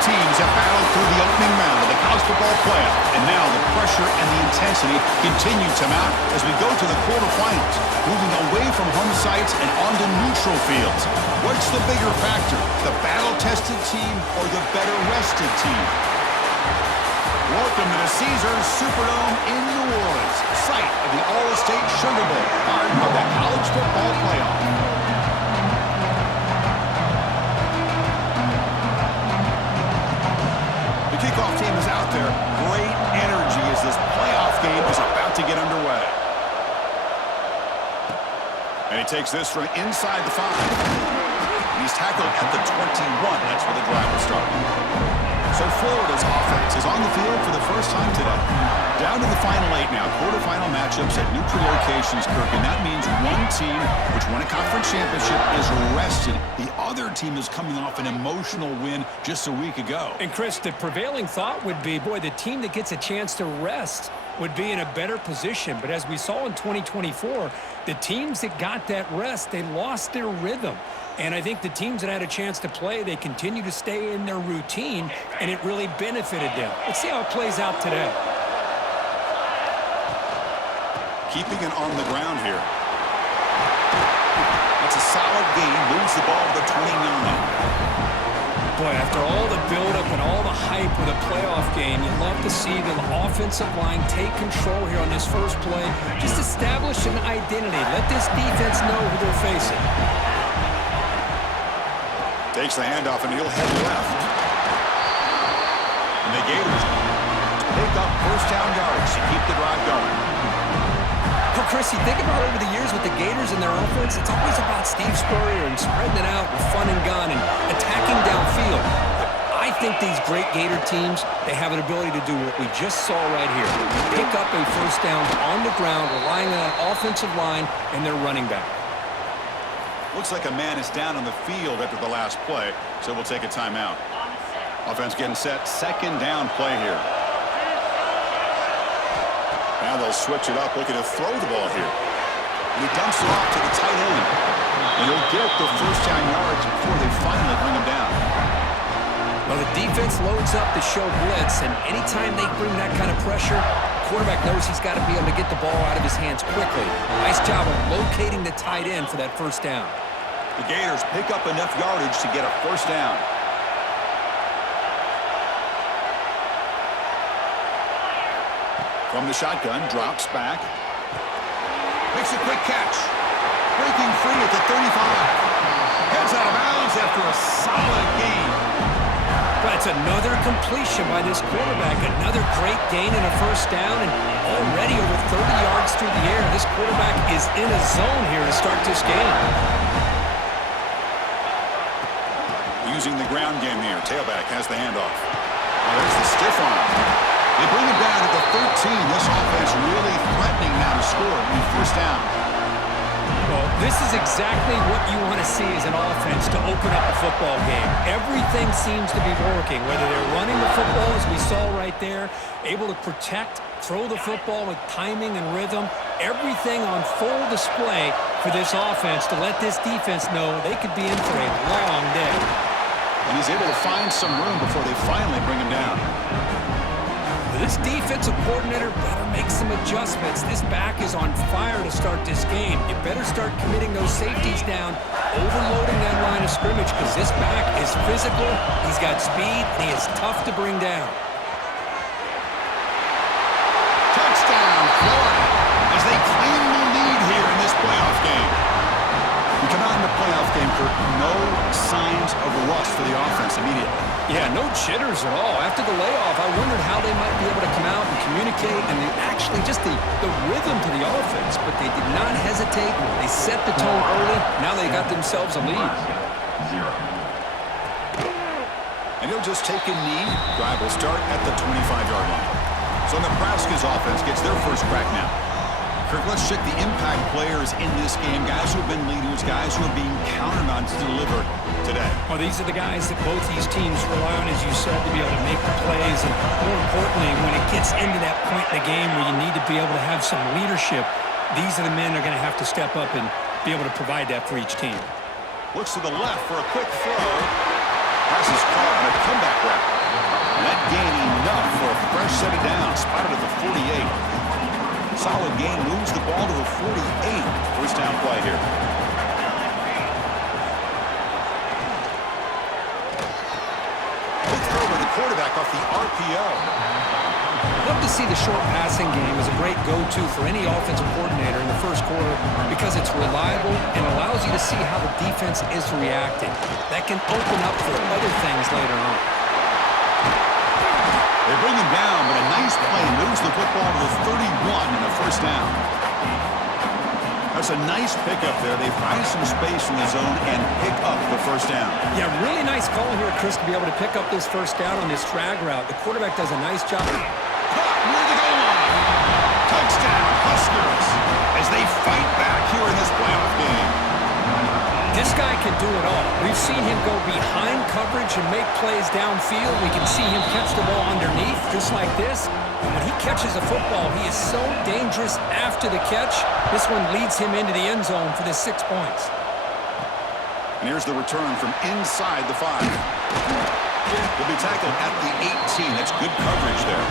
teams have battled through the opening round of the college football playoff, and now the pressure and the intensity continue to mount as we go to the quarterfinals, moving away from home sites and onto neutral fields. What's the bigger factor, the battle-tested team or the better-rested team? Welcome to the Caesars Superdome in New Orleans, site of the All-State Sugar Bowl, part of the college football playoff. Kickoff team is out there. Great energy as this playoff game is about to get underway. And he takes this from inside the 5. He's tackled at the 21. That's where the drive will start. So Florida's offense is on the field for the first time today. Down to the final 8 now. Quarterfinal matchups at neutral locations, Kirk. And that means one team, which won a conference championship, is rested. The other team is coming off an emotional win just a week ago. And, Chris, the prevailing thought would be, boy, the team that gets a chance to rest would be in a better position. But as we saw in 2024, the teams that got that rest, they lost their rhythm. And I think the teams that had a chance to play, they continue to stay in their routine, and it really benefited them. Let's see how it plays out today. Keeping it on the ground here. That's a solid gain. Moves the ball to the 29. Boy, after all the buildup and all the hype with a playoff game, you'd love to see the offensive line take control here on this first play. Just establish an identity. Let this defense know who they're facing. Takes the handoff, and he'll head left. And the Gators pick up first down yardage to keep the drive going. Well, Chris, you think about over the years with the Gators and their offense, it's always about Steve Spurrier and spreading it out with fun and gun and attacking downfield. I think these great Gator teams, they have an ability to do what we just saw right here. Pick up a first down on the ground, relying on that offensive line and their running back. Looks like a man is down on the field after the last play, so we'll take a timeout. Offense getting set. Second down play here. Now they'll switch it up, looking to throw the ball here. And he dumps it off to the tight end. And he'll get the first down yards before they finally bring him down. Well, the defense loads up to show blitz, and anytime they bring that kind of pressure, the quarterback knows he's got to be able to get the ball out of his hands quickly. Nice job of locating the tight end for that first down. The Gators pick up enough yardage to get a first down. From the shotgun, drops back. Makes a quick catch. Breaking free at the 35. Heads out of bounds after a solid gain. But it's another completion by this quarterback. Another great gain and a first down, and already over 30 yards through the air. This quarterback is in a zone here to start this game. Using the ground game here. Tailback has the handoff. Oh, there's the stiff arm. They bring him down at the 13. This offense really threatening now to score on first down. Well, this is exactly what you want to see as an offense to open up a football game. Everything seems to be working, whether they're running the football, as we saw right there, able to protect, throw the football with timing and rhythm. Everything on full display for this offense to let this defense know they could be in for a long day. And he's able to find some room before they finally bring him down. This defensive coordinator better make some adjustments. This back is on fire to start this game. You better start committing those safeties down, overloading that line of scrimmage, because this back is physical, he's got speed, and he is tough to bring down. Touchdown, Florida, as they claim the lead here in this playoff game. We come out in the playoff game, Kirk, no signs of rust for the offense immediately. Yeah, no jitters at all. After the layoff, I wondered how they might be able to come out and communicate and actually just the rhythm to the offense. But they did not hesitate. They set the tone early. Now they got themselves a lead. And he'll just take a knee. Drive will start at the 25-yard line. So Nebraska's offense gets their first crack now. Kirk, let's check the impact players in this game. Guys who have been leaders, guys who are being counted on to deliver today. Well, these are the guys that both these teams rely on, as you said, to be able to make the plays. And more importantly, when it gets into that point in the game where you need to be able to have some leadership, these are the men that are going to have to step up and be able to provide that for each team. Looks to the left for a quick throw. Pass is caught on a comeback route. And that gain enough for a fresh set of downs. Spotted at the 48. Solid gain moves the ball to the 48. First down play here. Good throw by the quarterback off the RPO. Love to see the short passing game as a great go-to for any offensive coordinator in the first quarter because it's reliable and allows you to see how the defense is reacting. That can open up for other things later on. They bring him down, but a nice play moves the football to the 31 and a first down. That's a nice pickup there. They find some space in the zone and pick up the first down. Yeah, really nice call here, Chris, to be able to pick up this first down on this drag route. The quarterback does a nice job. Caught near the goal line. Touchdown, Huskers, as they fight back here in this playoff game. This guy can do it all. We've seen him go behind coverage and make plays downfield. We can see him catch the ball underneath, just like this. And when he catches a football, he is so dangerous after the catch. This one leads him into the end zone for the 6 points. And here's the return from inside the 5. Will be tackled at the 18. That's good coverage there.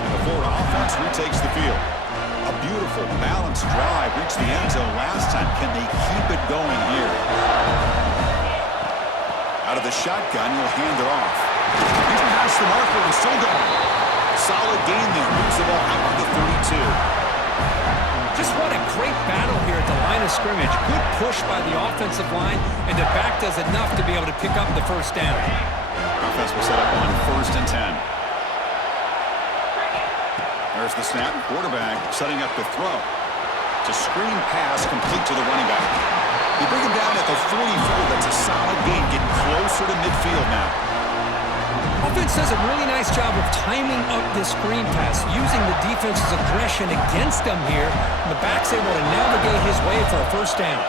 And the Florida offense retakes the field. A beautiful, balanced drive reached the end zone last time. Can they keep it going here? Out of the shotgun, he'll hand it off. He's past the marker and still going. Solid gain there. Moves the ball out to the 32. Just what a great battle here at the line of scrimmage. Good push by the offensive line, and the back does enough to be able to pick up the first down. Offense will set up on 1st and 10. There's the snap. Quarterback setting up the throw. It's a screen pass complete to the running back. They bring him down at the 44. That's a solid gain. Getting closer to midfield now. Offense does a really nice job of timing up this screen pass, using the defense's aggression against them here. And the back's able to navigate his way for a first down.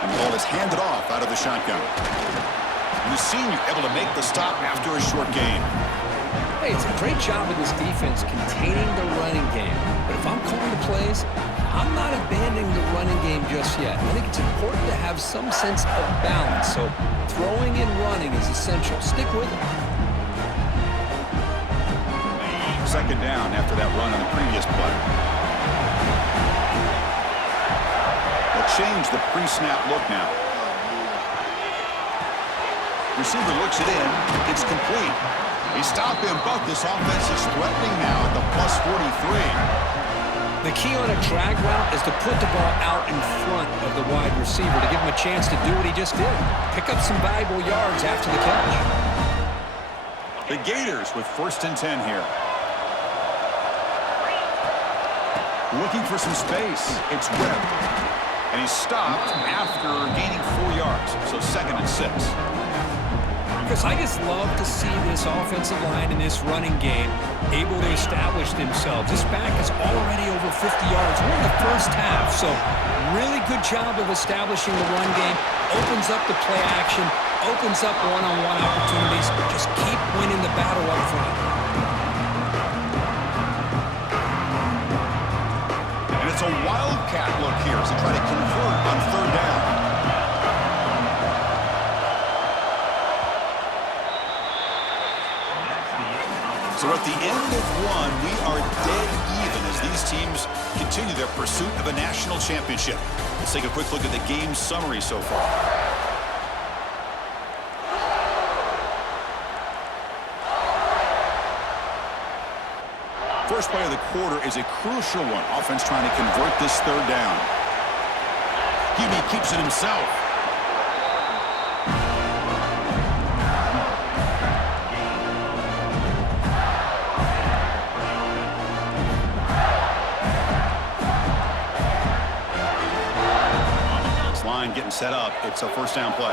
And the ball is handed off out of the shotgun. And the senior able to make the stop after a short gain. Hey, it's a great job of this defense containing the running game. But if I'm calling the plays, I'm not abandoning the running game just yet. I think it's important to have some sense of balance. So throwing and running is essential. Stick with it. Second down after that run on the previous play. They'll change the pre-snap look now. Receiver looks it in. It's complete. They stop him, but this offense is threatening now at the plus 43. The key on a drag route is to put the ball out in front of the wide receiver to give him a chance to do what he just did. Pick up some valuable yards after the catch. The Gators with 1st and 10 here. Looking for some space. It's Webb. And he's stopped after gaining 4 yards. So 2nd and 6. Chris, I just love to see this offensive line and this running game able to establish themselves. This back is already over 50 yards. We're in the first half, so really good job of establishing the run game. Opens up the play action, opens up one-on-one opportunities. Just keep winning the battle up front. And it's a wildcat look here as they try to convert on 3rd down. So at the end of one, we are dead even as these teams continue their pursuit of a national championship. Let's take a quick look at the game summary so far. First play of the quarter is a crucial one. Offense trying to convert this 3rd down. Hume keeps it himself. Getting set up. It's a first down play.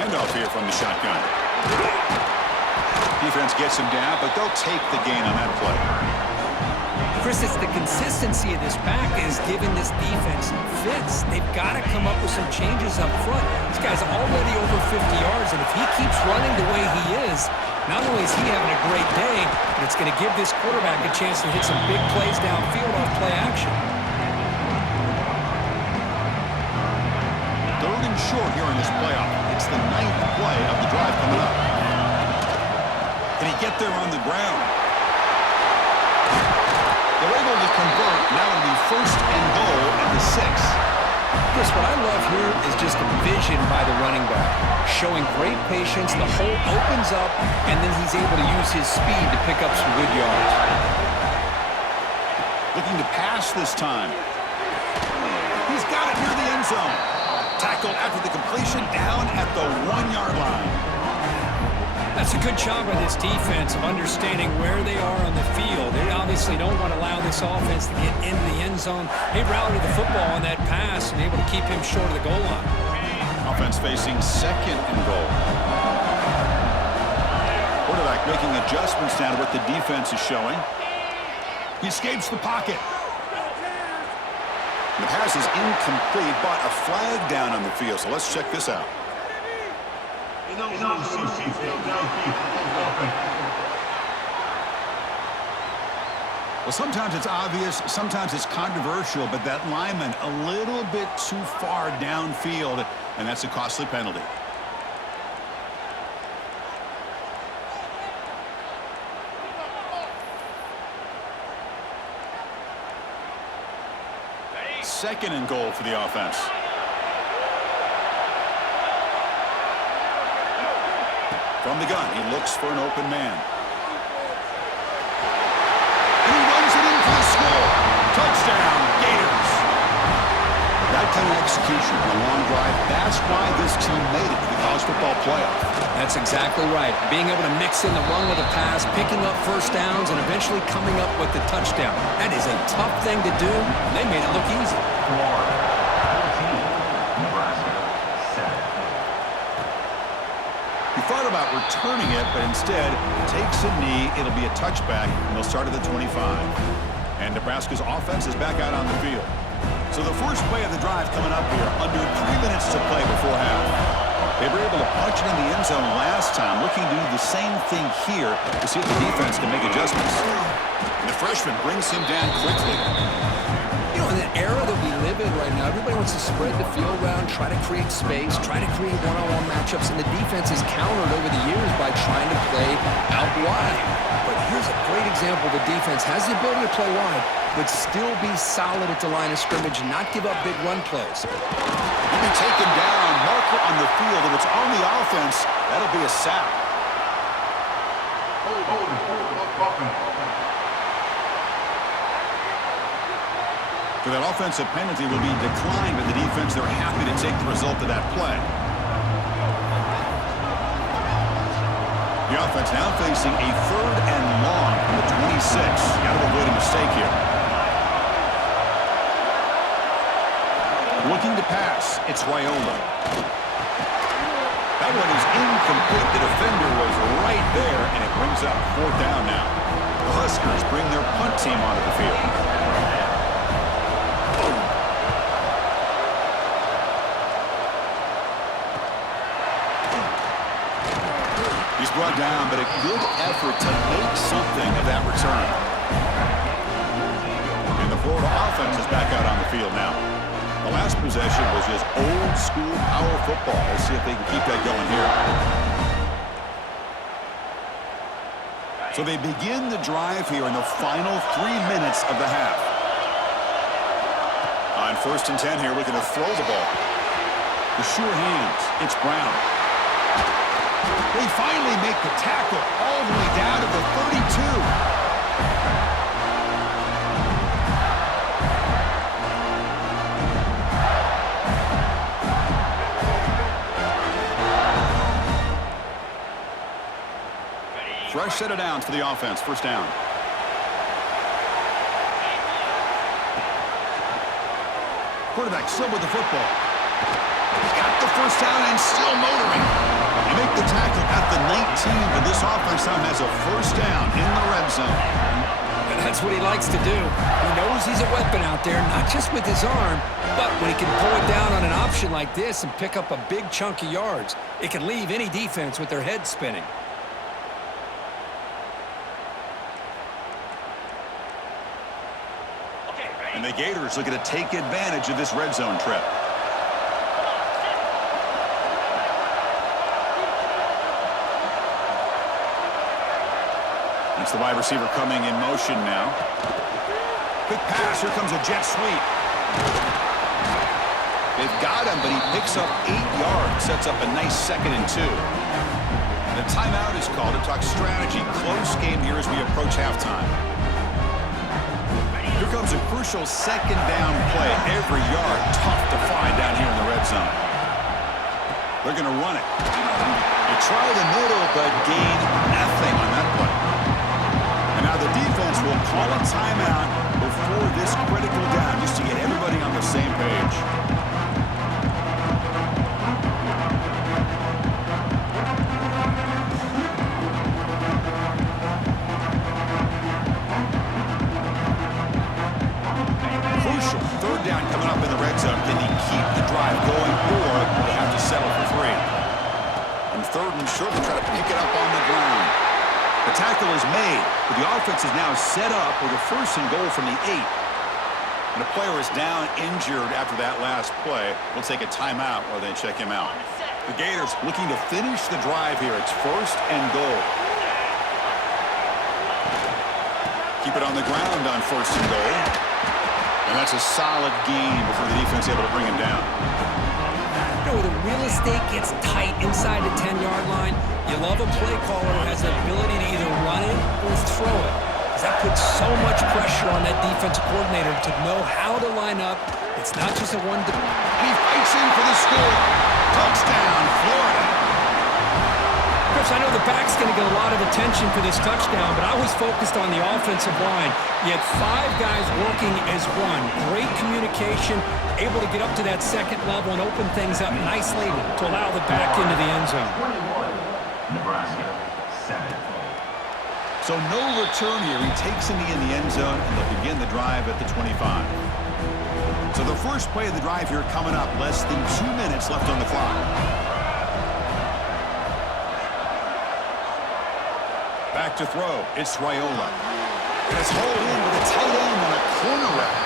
Handoff here from the shotgun. Defense gets him down, but they'll take the gain on that play. Chris, it's the consistency of this back is giving this defense fits. They've got to come up with some changes up front. This guy's already over 50 yards, and if he keeps running the way he is, Not only is he having a great day, but it's going to give this quarterback a chance to hit some big plays downfield off play action. 3rd and short here in this playoff. It's the 9th play of the drive coming up. Can he get there on the ground? They're able to convert. Now it'll be 1st and goal at the 6. Chris, what I love here is just the vision by the running back. Showing great patience, the hole opens up, and then he's able to use his speed to pick up some good yards. Looking to pass this time. He's got it near the end zone. Tackled after the completion down at the 1-yard line. That's a good job by this defense of understanding where they are on the field. They obviously don't want to allow this offense to get into the end zone. They rallied the football on that pass and able to keep him short of the goal line. Offense facing 2nd and goal. Quarterback making adjustments now to what the defense is showing. He escapes the pocket. The pass is incomplete, but a flag down on the field. So let's check this out. Well, sometimes it's obvious, sometimes it's controversial, but that lineman a little bit too far downfield, and that's a costly penalty. Second and goal for the offense. From the gun, he looks for an open man. And he runs it in for the score. Touchdown, Gators. That kind of execution on a long drive, that's why this team made it to the college football playoff. That's exactly right. Being able to mix in the run with the pass, picking up first downs, and eventually coming up with the touchdown. That is a tough thing to do, and they made it look easy. He thought about returning it, but instead takes a knee. It'll be a touchback, and they'll start at the 25. And Nebraska's offense is back out on the field. So the first play of the drive coming up here, under 3 minutes to play before half. They were able to punch it in the end zone last time, looking to do the same thing here to see if the defense can make adjustments. And the freshman brings him down quickly. You know, in the era that we live in right now, everybody wants to spread the field around, try to create space, try to create one-on-one matchups, and the defense is countered over the years by trying to play out wide. But here's a great example. The defense has the ability to play wide, but still be solid at the line of scrimmage and not give up big run plays. He'll be taken down, marker on the field. If it's on the offense, that'll be a sack. For that offensive penalty will be declined by the defense. They're happy to take the result of that play. The offense now facing a 3rd and long from the 26. Got to avoid a mistake here. Looking to pass, it's Raiola. That one is incomplete. The defender was right there, and it brings up 4th down now. The Huskers bring their punt team onto the field. He's brought down, but a good effort to make something of that return. And the Florida offense is back out on the field now. The last possession was just old-school power football. Let's see if they can keep that going here. So they begin the drive here in the final 3 minutes of the half. On 1st and 10 here, looking to throw the ball. The sure hands. It's Brown. They finally make the tackle all the way down to the 32. Fresh set of downs for the offense. 1st down. Quarterback still with the football. Got the 1st down and still motoring. They make the tackle at the 19, but this offense now has a 1st down in the red zone. And that's what he likes to do. He knows he's a weapon out there, not just with his arm, but when he can pull it down on an option like this and pick up a big chunk of yards, it can leave any defense with their head spinning. And the Gators looking to take advantage of this red zone trip. It's the wide receiver coming in motion now. Quick pass. Here comes a jet sweep. They've got him, but he picks up 8 yards. Sets up a nice 2nd and 2. The timeout is called to talk strategy. Close game here as we approach halftime. Here comes a crucial 2nd down play. Every yard tough to find down here in the red zone. They're going to run it. They try the middle, but gain nothing on that play. And now the defense will call a timeout before this critical down, just to get everybody on the same page. Crucial 3rd down coming up in the red zone. Can he keep the drive going, or they have to settle for 3? And 3rd and short, they try to pick it up on the ground. The tackle is made, but the offense is now set up with a 1st and goal from the 8. And a player is down injured after that last play. We'll take a timeout while they check him out. The Gators looking to finish the drive here. It's 1st and goal. Keep it on the ground on 1st and goal. And that's a solid gain before the defense is able to bring him down. You know, the real estate gets tight inside the 10-yard line. You love a play caller who has the ability to either run it or throw it. Because that puts so much pressure on that defensive coordinator to know how to line up. It's not just a one. He fights in for the score. Touchdown, Florida. Chris, I know the back's going to get a lot of attention for this touchdown, but I was focused on the offensive line. You had 5 guys working as one. Great communication, able to get up to that 2nd level and open things up nicely to allow the back into the end zone. Nebraska, 7. So no return here. He takes him in the end zone, and they'll begin the drive at the 25. So the first play of the drive here coming up. Less than 2 minutes left on the clock. Back to throw. It's Raiola. And it's hauled in with a tight end on a corner route.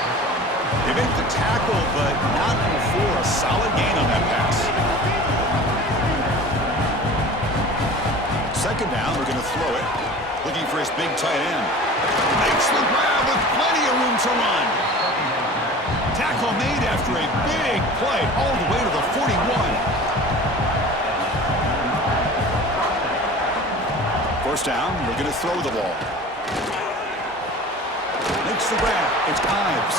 They make the tackle, but not before a solid gain on that pass. 2nd down, we're going to throw it. Looking for his big tight end. Makes the grab with plenty of room to run. Tackle made after a big play all the way to the 41. 1st down, we're going to throw the ball. Makes the grab. It's Ives.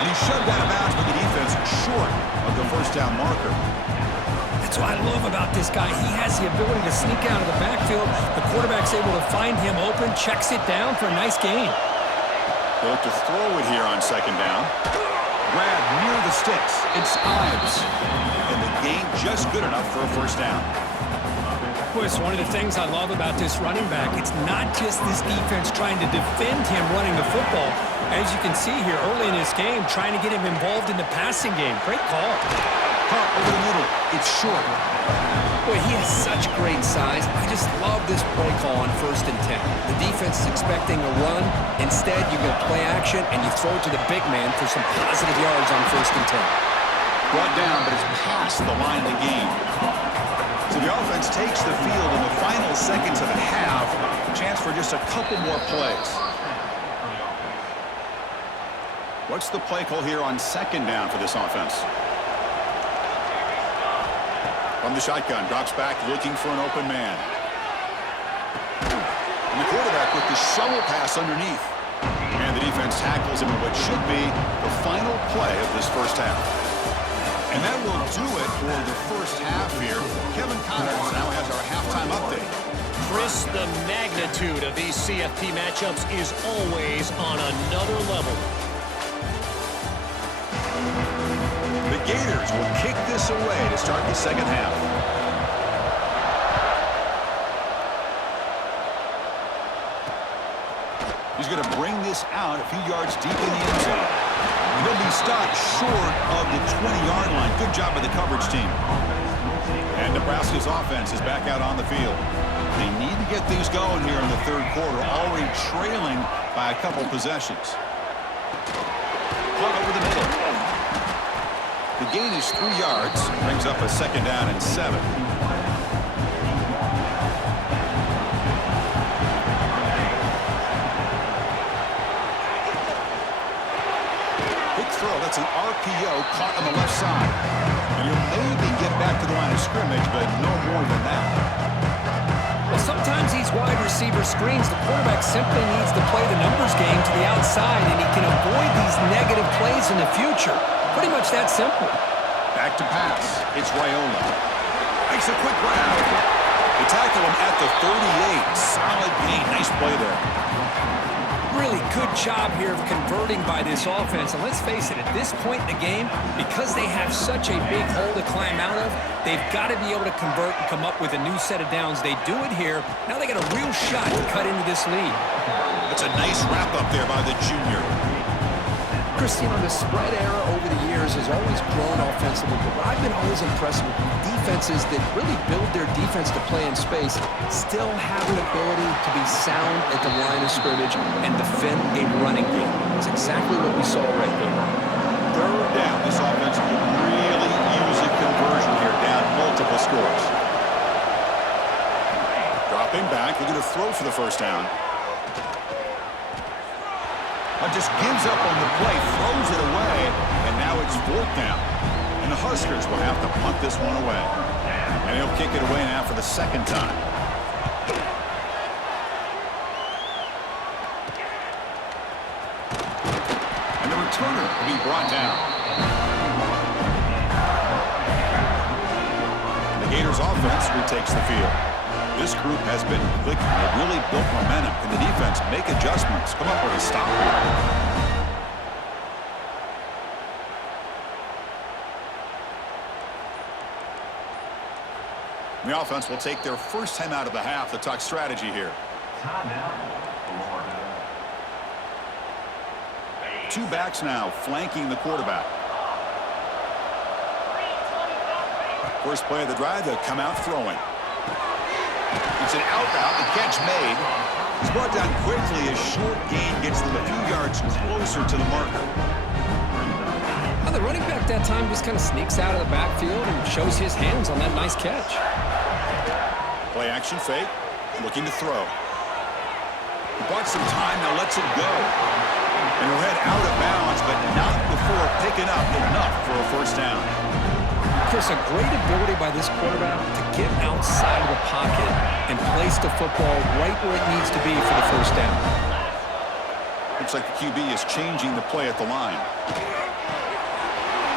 And he's shoved out of bounds by the defense short of the 1st down marker. That's what I love about this guy. He has the ability to sneak out of the backfield. The quarterback's able to find him open, checks it down for a nice gain. They look to throw it here on 2nd down. Grab near the sticks. It's Ives. And the gain just good enough for a 1st down. It's one of the things I love about this running back. It's not just this defense trying to defend him running the football. As you can see here early in this game, trying to get him involved in the passing game. Great call. Pop over the middle. It's short. Boy, he has such great size. I just love this play call on 1st and 10. The defense is expecting a run. Instead, you go play action, and you throw it to the big man for some positive yards on 1st and 10. Brought down, but it's past the line of the game. So the offense takes the field in the final seconds of the half. Chance for just a couple more plays. What's the play call here on 2nd down for this offense? From the shotgun, drops back looking for an open man. And the quarterback with the shovel pass underneath. And the defense tackles him in what should be the final play of this 1st half. And that will do it for the 1st half here. Kevin Connors now has our halftime update. Chris, the magnitude of these CFP matchups is always on another level. The Gators will kick this away to start the 2nd half. He's going to bring this out a few yards deep in the end zone. And he'll be stopped short of the 20-yard line. Good job by the coverage team. And Nebraska's offense is back out on the field. They need to get things going here in the 3rd quarter, already trailing by a couple possessions. punt over the middle. The gain is 3 yards. Brings up a 2nd down and 7. Big throw. That's an RPO caught on the left side. And he'll maybe get back to the line of scrimmage, but no more than that. Well, sometimes these wide receiver screens, the quarterback simply needs to play the numbers game to the outside, and he can avoid these negative plays in the future. Pretty much that simple. Back to pass. It's Raiola. Makes a quick grab. They tackle him at the 38. Solid gain. Nice play there. Really good job here of converting by this offense. And let's face it, at this point in the game, because they have such a big hole to climb out of, they've got to be able to convert and come up with a new set of downs. They do it here. Now they got a real shot to cut into this lead. That's a nice wrap up there by the junior. Chris, you know, the spread era over the years has always grown offensively, but what I've been always impressed with defenses that really build their defense to play in space still have an ability to be sound at the line of scrimmage and defend a running game. That's exactly what we saw right there. 3rd down. This offense will really use a conversion here, down multiple scores. Dropping back, looking to throw for the 1st down. Just gives up on the play, throws it away, and now it's 4th down. And the Huskers will have to punt this one away. And he'll kick it away now for the 2nd time. And the returner will be brought down. And the Gators offense retakes the field. This group has been clicking. They've really built momentum. Can the defense make adjustments? Come up with a stop here. The offense will take their first time out of the half to talk strategy here. Timeout, Florida. 2 backs now flanking the quarterback. First play of the drive, they'll come out throwing. It's an out route, the catch made. He's brought down quickly. A short gain gets them a few yards closer to the marker. Well, the running back that time just kind of sneaks out of the backfield and shows his hands on that nice catch. Play action fake, looking to throw. He bought some time, now lets it go. And he'll head out of bounds, but not before picking up enough for a 1st down. Chris, a great ability by this quarterback to get outside of the pocket and place the football right where it needs to be for the 1st down. Looks like the QB is changing the play at the line.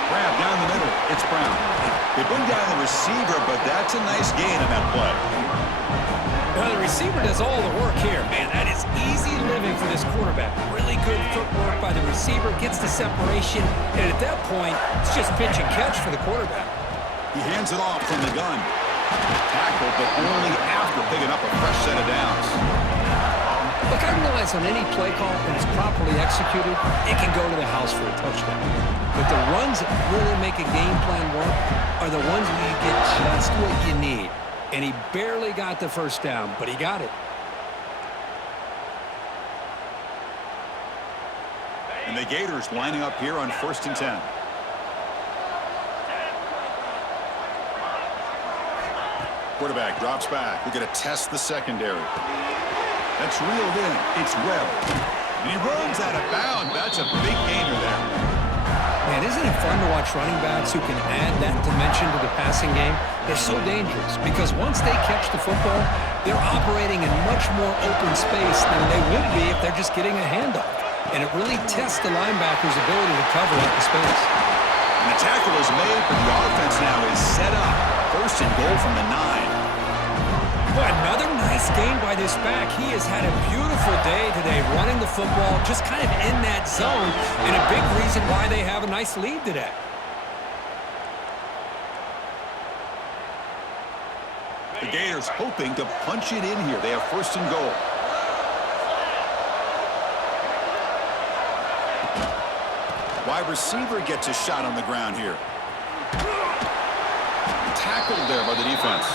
Grab down the middle. It's Brown. They bring down the receiver, but that's a nice gain on that play. Well, the receiver does all the work here, man. That is easy living for this quarterback. Really good footwork by the receiver, gets the separation, and at that point, it's just pitch and catch for the quarterback. He hands it off from the gun. Tackle, but only after picking up a fresh set of downs. Look, I realize on any play call, when it's properly executed, it can go to the house for a touchdown. But the runs that really make a game plan work are the ones where you get just what you need. And he barely got the 1st down, but he got it. And the Gators lining up here on 1st and 10. Quarterback drops back. We're going to test the secondary. That's reeled in. It's Webb. And he runs out of bounds. That's a big gainer there. Man, isn't it fun to watch running backs who can add that dimension to the passing game? They're so dangerous because once they catch the football, they're operating in much more open space than they would be if they're just getting a handoff. And it really tests the linebacker's ability to cover up the space. And the tackle is made, but the offense now is set up. 1st and goal from the 9. Boy, another nice game by this back. He has had a beautiful day today running the football, just kind of in that zone, and a big reason why they have a nice lead today. The Gators hoping to punch it in here. They have 1st and goal. Wide receiver gets a shot on the ground here. Tackled there by the defense.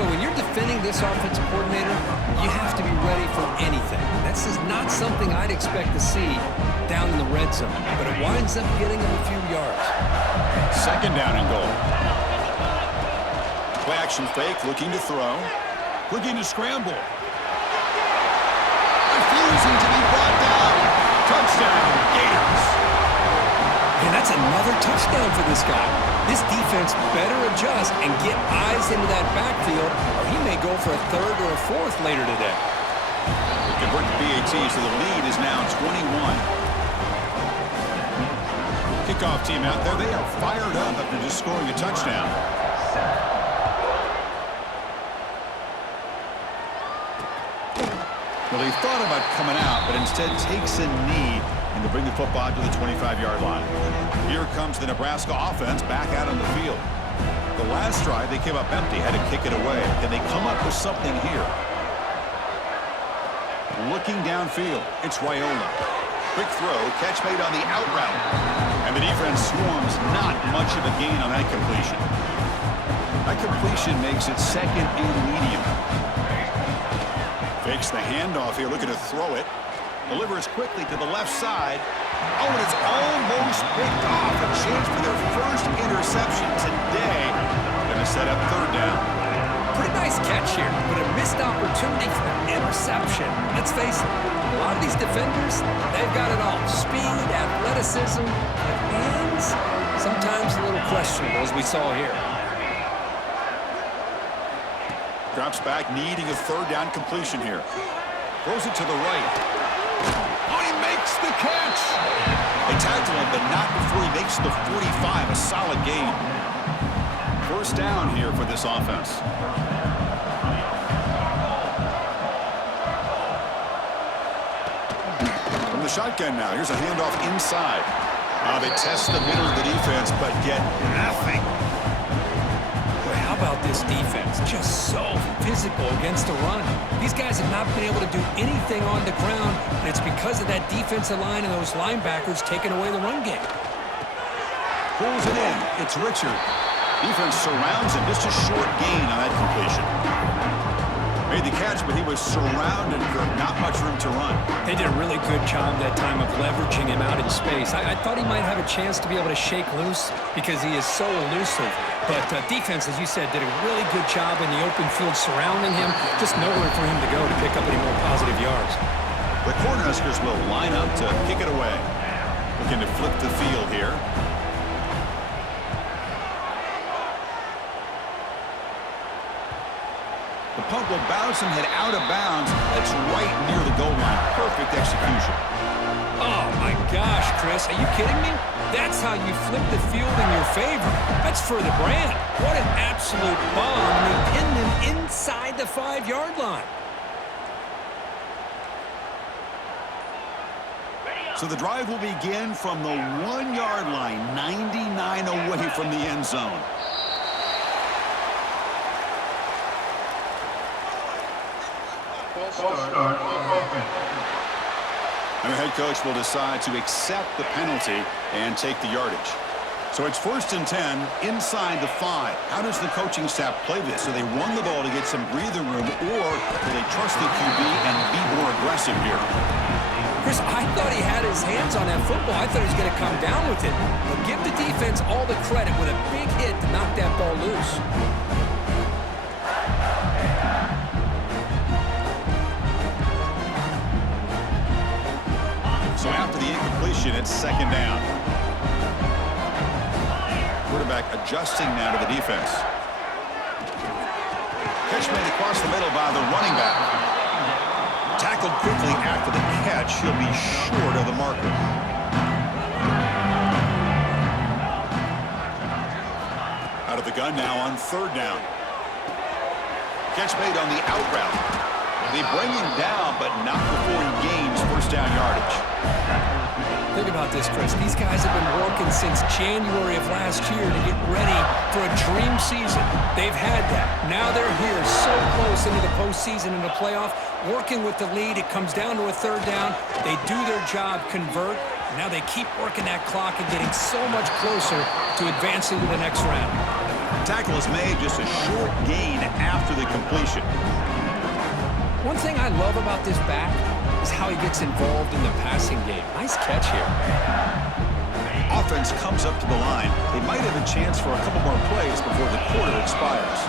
Boy, when you're defending this offensive coordinator, you have to be ready for anything. This is not something I'd expect to see down in the red zone, but it winds up getting him a few yards. Second down and goal. Play action fake, looking to throw. Looking to scramble. Refusing to be brought down. Touchdown, Gators. And that's another touchdown for this guy. This defense better adjust and get eyes into that backfield, or he may go for a third or a fourth later today. They convert to PAT, so the lead is now 21. Kickoff team out there. They are fired up after just scoring a touchdown. Well, he thought about coming out, but instead takes a knee and to bring the football to the 25-yard line. Here comes the Nebraska offense back out on the field. The last drive, they came up empty, had to kick it away. Can they come up with something here? Looking downfield, it's Raiola. Quick throw, catch made on the out route. And the defense swarms, not much of a gain on that completion. That completion makes it second and medium. Fakes the handoff here, looking to throw it. Delivers quickly to the left side. Oh, and it's almost picked off. A chance for their first interception today. Going to set up third down. Pretty nice catch here, but a missed opportunity for an interception. Let's face it, a lot of these defenders, they've got it all. Speed, athleticism, but hands, sometimes a little questionable, as we saw here. Drops back, needing a third down completion here. Throws it to the right. Oh, he makes the catch! They tackle him, but not before he makes the 45. A solid gain. First down here for this offense. From the shotgun now. Here's a handoff inside. They test the middle of the defense, but get nothing. How about this defense? Just so physical against the run. These guys have not been able to do anything on the ground, and it's because of that defensive line and those linebackers taking away the run game. Pulls it in. It's Richard. Defense surrounds him. Just a short gain on that completion. Made the catch, but he was surrounded. Not much room to run. They did a really good job that time of leveraging him out in space. I thought he might have a chance to be able to shake loose because he is so elusive. But defense, as you said, did a really good job in the open field surrounding him. Just nowhere for him to go to pick up any more positive yards. The Cornhuskers will line up to kick it away. Looking to flip the field here. The punt will bounce and head out of bounds. That's right near the goal line. Perfect execution. Oh, my gosh, Chris. Are you kidding me? That's how you flip the field in your favor. That's for the brand. What an absolute bomb. And they pinned him inside the 5-yard line. So the drive will begin from the 1-yard line, 99 away from the end zone. And the head coach will decide to accept the penalty and take the yardage. So it's 1st and 10 inside the 5. How does the coaching staff play this? Do they run the ball to get some breathing room, or do they trust the QB and be more aggressive here? Chris, I thought he had his hands on that football. I thought he was going to come down with it. But give the defense all the credit with a big hit to knock that ball loose. So after the incompletion, it's 2nd down. Quarterback adjusting now to the defense. Catch made across the middle by the running back. Tackled quickly after the catch. He'll be short of the marker. Out of the gun now on 3rd down. Catch made on the out route. They bring him down, but not before he gains 1st down yardage. Think about this, Chris. These guys have been working since January of last year to get ready for a dream season. They've had that. Now they're here so close into the postseason and the playoff, working with the lead. It comes down to a 3rd down. They do their job, convert. Now they keep working that clock and getting so much closer to advancing to the next round. Tackle is made, just a short gain after the completion. One thing I love about this back is how he gets involved in the passing game. Nice catch here. Offense comes up to the line. They might have a chance for a couple more plays before the quarter expires.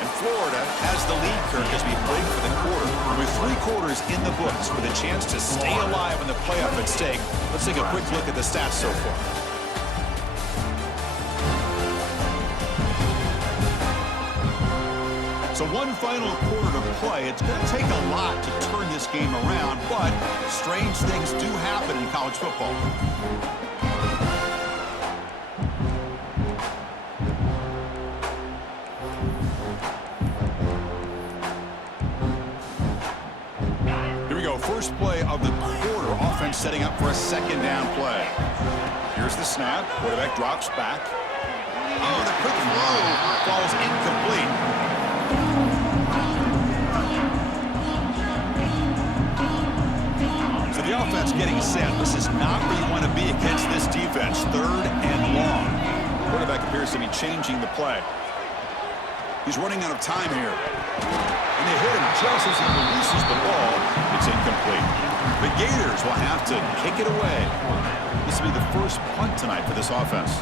And Florida has the lead, Kirk, as we break for the quarter. With 3 quarters in the books with a chance to stay alive in the playoff at stake, let's take a quick look at the stats so far. So one final quarter to play. It's going to take a lot to turn this game around, but strange things do happen in college football. Here we go. First play of the quarter. Offense setting up for a second down play. Here's the snap. Quarterback drops back. Oh, the quick throw falls incomplete. So the offense getting set. This is not where you want to be against this defense. 3rd and long. Quarterback appears to be changing the play. He's running out of time here. And they hit him just as he releases the ball. It's incomplete. The Gators will have to kick it away. This will be the first punt tonight for this offense.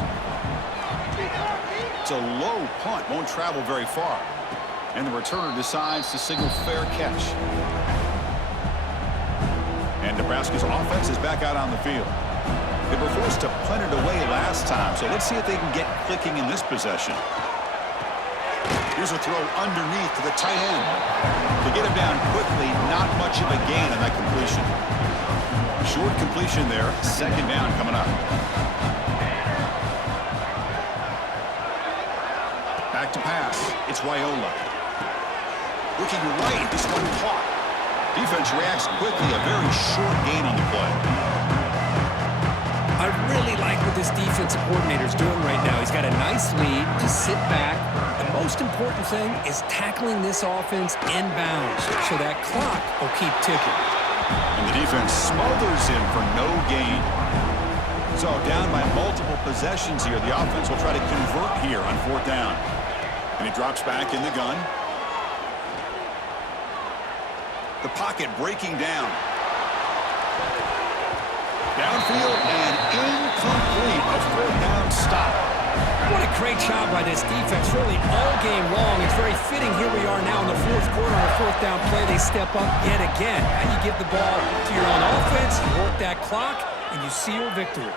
It's a low punt. Won't travel very far. And the returner decides to signal fair catch. And Nebraska's offense is back out on the field. They were forced to punt it away last time, so let's see if they can get clicking in this possession. Here's a throw underneath to the tight end. To get him down quickly, not much of a gain on that completion. Short completion there, second down coming up. Back to pass. It's Raiola. Looking right, this one caught. Defense reacts quickly, a very short gain on the play. I really like what this defensive coordinator is doing right now. He's got a nice lead to sit back. The most important thing is tackling this offense inbounds so that clock will keep ticking. And the defense smothers him for no gain. So down by multiple possessions here, the offense will try to convert here on 4th down. And he drops back in the gun. The pocket breaking down. Downfield and incomplete. A 4th down stop. What a great job by this defense, really all game long. It's very fitting. Here we are now in the 4th quarter on a 4th down play. They step up yet again. Now you give the ball to your own offense, you work that clock, and you seal victory.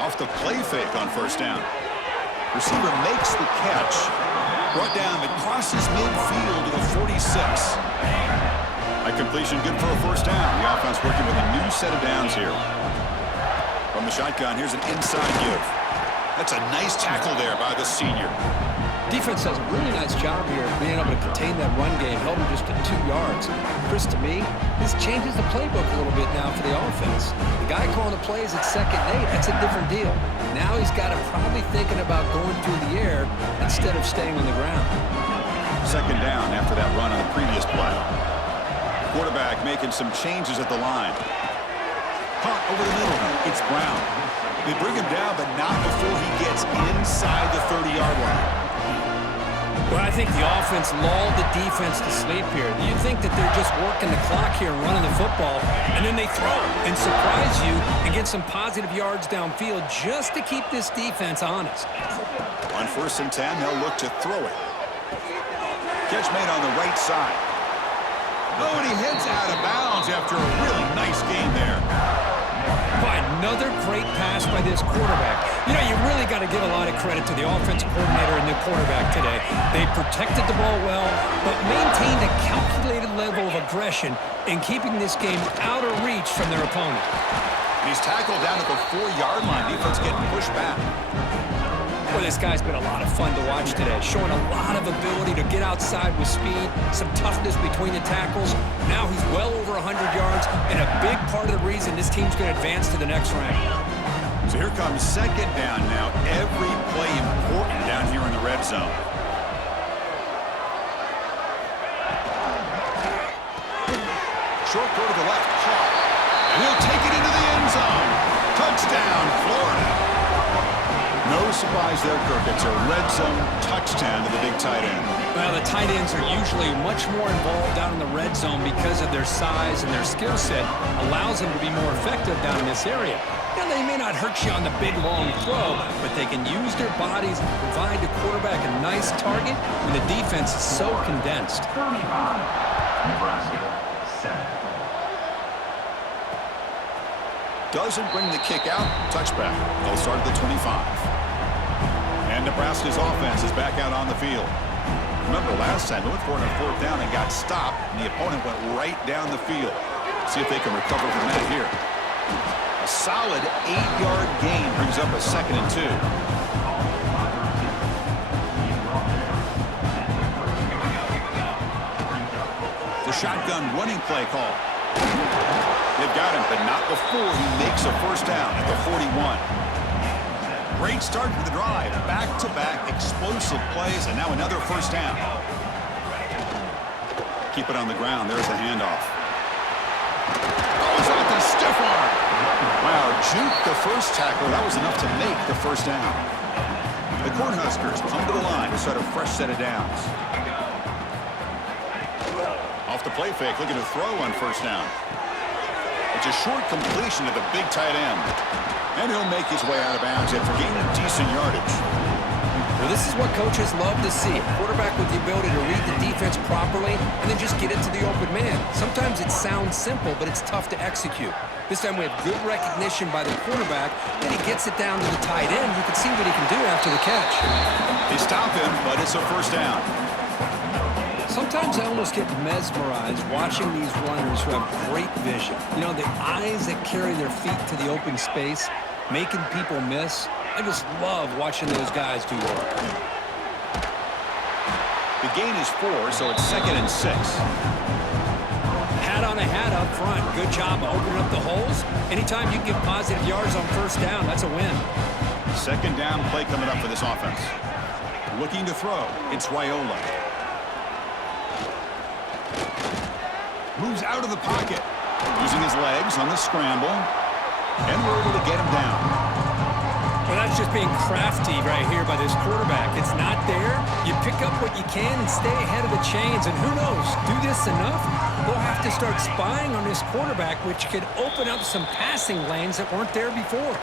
Off the play fake on 1st down. Receiver makes the catch. Brought down that crosses midfield to the 46. A completion good for a 1st down. The offense working with a new set of downs here. From the shotgun, here's an inside give. That's a nice tackle there by the senior. Defense does a really nice job here of being able to contain that run game, held him just to 2 yards. Chris, to me, this changes the playbook a little bit now for the offense. The guy calling the plays at 2nd and 8, that's a different deal. Now he's got to probably thinking about going through the air instead of staying on the ground. 2nd down after that run on the previous play. Quarterback making some changes at the line. Punt over the middle. It's Brown. They bring him down, but not before he gets inside the 30-yard line. Well, I think the offense lulled the defense to sleep here. You think that they're just working the clock here and running the football, and then they throw and surprise you and get some positive yards downfield just to keep this defense honest. On 1st and 10, they'll look to throw it. Catch made on the right side. Oh, and he heads out of bounds after a really nice game there. By another great pass by this quarterback. You know, you really got to give a lot of credit to the offensive coordinator and the quarterback today. They protected the ball well, but maintained a calculated level of aggression in keeping this game out of reach from their opponent. And he's tackled down at the 4-yard line. Defense getting pushed back. Boy, this guy's been a lot of fun to watch today, showing a lot of ability to get outside with speed, some toughness between the tackles. Now he's well over 100 yards, and a big part of the reason this team's going to advance to the next round. So here comes second down now. Every play important down here in the red zone. Short throw to the left. Caught. And he'll take it into the end zone. Touchdown, Florida. No surprise there, Kirk. It's a red zone touchdown to the big tight end. Well, the tight ends are usually much more involved down in the red zone because of their size and their skill set allows them to be more effective down in this area. Now, they may not hurt you on the big, long throw, but they can use their bodies to provide the quarterback a nice target when the defense is so condensed. 35. Nebraska, 7. Doesn't bring the kick out. Touchback. They'll start at the 25. And Nebraska's offense is back out on the field. Remember last time, they went for it on fourth down and got stopped, and the opponent went right down the field. See if they can recover from that here. A solid 8-yard gain brings up a 2nd and 2. The shotgun running play call. They've got him, but not before he makes a first down at the 41. Great start to the drive. Back-to-back explosive plays, and now another first down. Keep it on the ground. There's the handoff. Goes out the stiff arm. Wow, juke the first tackle. That was enough to make the first down. The Cornhuskers come to the line to start a fresh set of downs. Off the play fake, looking to throw on first down. It's a short completion to the big tight end. And he'll make his way out of bounds after gaining decent yardage. Well, this is what coaches love to see. A quarterback with the ability to read the defense properly and then just get it to the open man. Sometimes it sounds simple, but it's tough to execute. This time we have good recognition by the quarterback, and he gets it down to the tight end. You can see what he can do after the catch. They stop him, but it's a first down. Sometimes I almost get mesmerized watching these runners who have great vision. You know, the eyes that carry their feet to the open space, making people miss. I just love watching those guys do work. The gain is 4, so it's 2nd and 6. Hat on a hat up front. Good job of opening up the holes. Anytime you can get positive yards on first down, that's a win. Second down play coming up for this offense. Looking to throw. It's Raiola. Moves out of the pocket. Using his legs on the scramble. And we're able to get him down. Well, that's just being crafty right here by this quarterback. It's not there. You pick up what you can and stay ahead of the chains. And who knows, do this enough, they'll have to start spying on this quarterback, which could open up some passing lanes that weren't there before.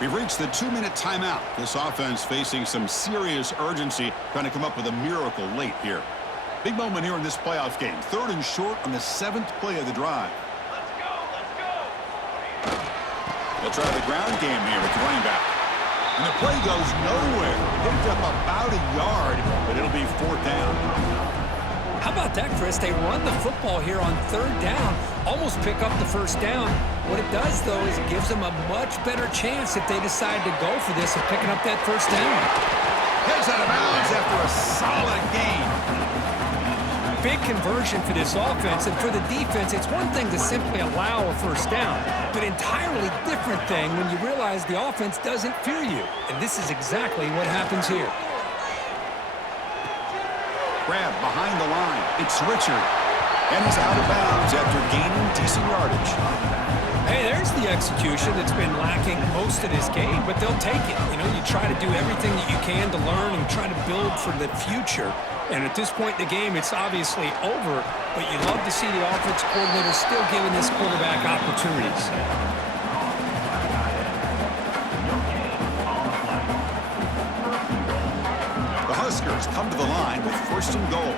We've reached the 2-minute timeout. This offense facing some serious urgency, trying to come up with a miracle late here. Big moment here in this playoff game. 3rd and short on the 7th play of the drive. They'll try the ground game here with the running back. And the play goes nowhere. Picked up about a yard, but it'll be 4th down. How about that, Chris? They run the football here on 3rd down, almost pick up the first down. What it does, though, is it gives them a much better chance if they decide to go for this of picking up that first down. Heads out of bounds after a solid gain. Big conversion for this offense, and for the defense, it's one thing to simply allow a first down, but entirely different thing when you realize the offense doesn't fear you. And this is exactly what happens here. Grab behind the line. It's Richard. And he's out of bounds after gaining decent yardage. Hey, there's the execution that's been lacking most of this game, but they'll take it. You know, you try to do everything that you can to learn and try to build for the future. And at this point in the game, it's obviously over, but you love to see the offense coordinator still giving this quarterback opportunities. The Huskers come to the line with 1st and goal.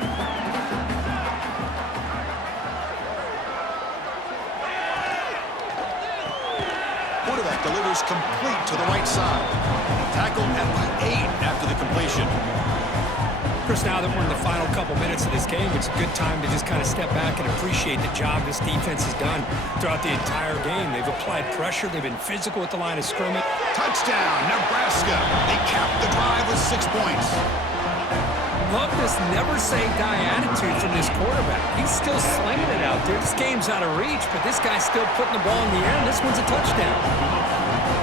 Quarterback delivers complete to the right side. Tackled at the 8 after the completion. Chris, now that we're in the final couple minutes of this game, it's a good time to just kind of step back and appreciate the job this defense has done throughout the entire game. They've applied pressure. They've been physical at the line of scrimmage. Touchdown, Nebraska. They capped the drive with 6 points. Love this never-say-die attitude from this quarterback. He's still slinging it out there. This game's out of reach, but this guy's still putting the ball in the air, and this one's a touchdown.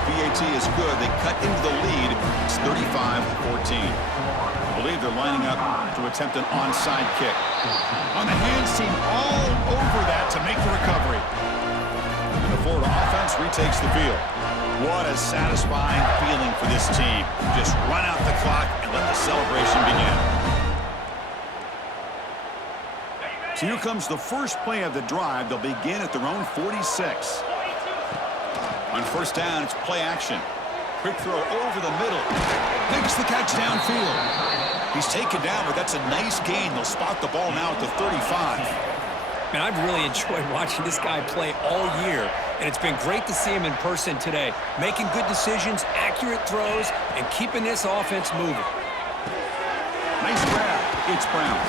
PAT penalty is good. They cut into the lead. It's 35-14. I believe they're lining up to attempt an onside kick. On the hands team all over that to make the recovery. And the Florida offense retakes the field. What a satisfying feeling for this team. Just run out the clock and let the celebration begin. So here comes the first play of the drive. They'll begin at their own 46. On first down, it's play action. Quick throw over the middle. Makes the catch downfield. He's taken down, but that's a nice gain. They'll spot the ball now at the 35. Man, I've really enjoyed watching this guy play all year, and it's been great to see him in person today, making good decisions, accurate throws, and keeping this offense moving. Nice grab. It's Brown.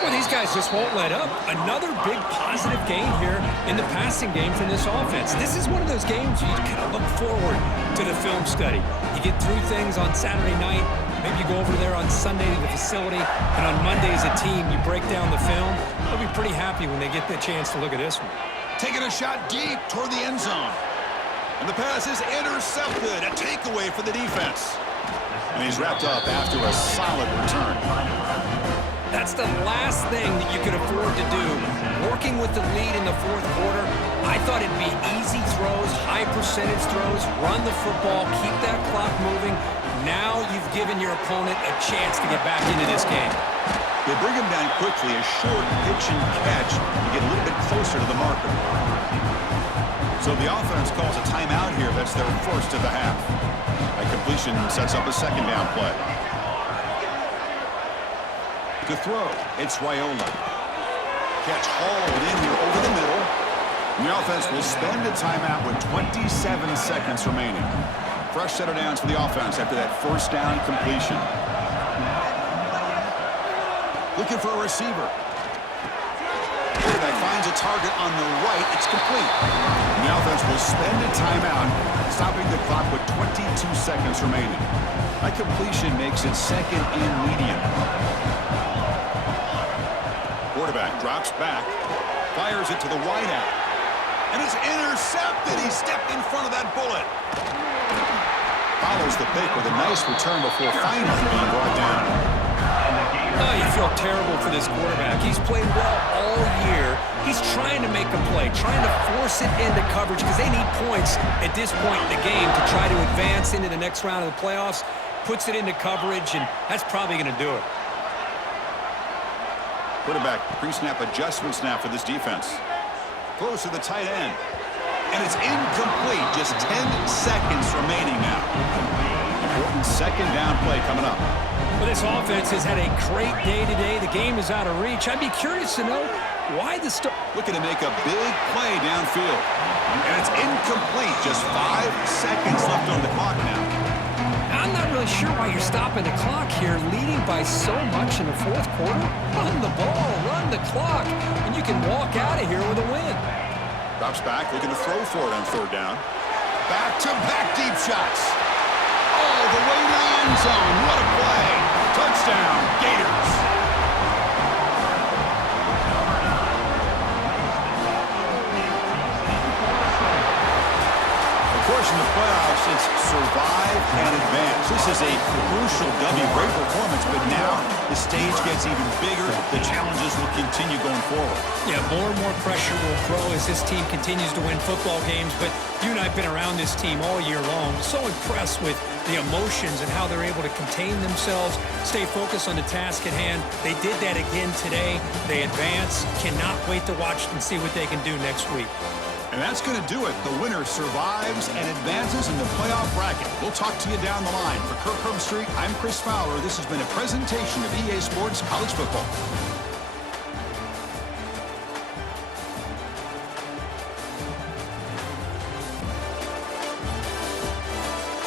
Well, these guys just won't let up. Another big positive gain here in the passing game from this offense. This is one of those games you kind of look forward to the film study. You get through things on Saturday night. Maybe you go over there on Sunday to the facility, and on Monday as a team, you break down the film. They'll be pretty happy when they get the chance to look at this one. Taking a shot deep toward the end zone. And the pass is intercepted. A takeaway for the defense. And he's wrapped up after a solid return. That's the last thing that you could afford to do. Working with the lead in the fourth quarter, I thought it'd be easy throws, high percentage throws, run the football, keep that clock moving. Now you've given your opponent a chance to get back into this game. They bring him down quickly, a short pitch and catch to get a little bit closer to the marker. So the offense calls a timeout here. That's their first of the half. That completion sets up a second down play. To throw, it's Raiola. Catch hauled in here over the middle. And the offense will spend a timeout with 27 seconds remaining. Fresh set of downs for the offense after that first down completion. Looking for a receiver. Quarterback finds a target on the right. It's complete. And the offense will spend a timeout, stopping the clock with 22 seconds remaining. That completion makes it second and medium. Quarterback drops back, fires it to the wideout, and it's intercepted. He stepped in front of that bullet. Follows the pick with a nice return before finally being brought down. Oh, you feel terrible for this quarterback. He's played well all year. He's trying to make a play, trying to force it into coverage because they need points at this point in the game to try to advance into the next round of the playoffs. Puts it into coverage, and that's probably going to do it. Quarterback pre-snap adjustment snap for this defense. Close to the tight end. And it's incomplete. Just 10 seconds remaining now. Important second down play coming up. Well, this offense has had a great day today. The game is out of reach. I'd be curious to know why the start. Looking to make a big play downfield. And it's incomplete. Just 5 seconds left on the clock now. I'm not really sure why you're stopping the clock here, leading by so much in the fourth quarter. Run the ball, run the clock, and you can walk out of here with a win. Drops back, looking to throw for it on third down. Back-to-back deep shots. All the way to the end zone. What a play. Touchdown, Gators. Of course, in the playoffs, it's survive and advance. This is a crucial W. Great performance, but now the stage gets even bigger. The challenges will continue going forward. Yeah, more and more pressure will grow as this team continues to win football games, but you and I have been around this team all year long. So impressed with the emotions and how they're able to contain themselves, stay focused on the task at hand. They did that again today. They advance. Cannot wait to watch and see what they can do next week. And that's going to do it. The winner survives and advances in the playoff bracket. We'll talk to you down the line. For Kirk Herbstreit, I'm Chris Fowler. This has been a presentation of EA Sports College Football.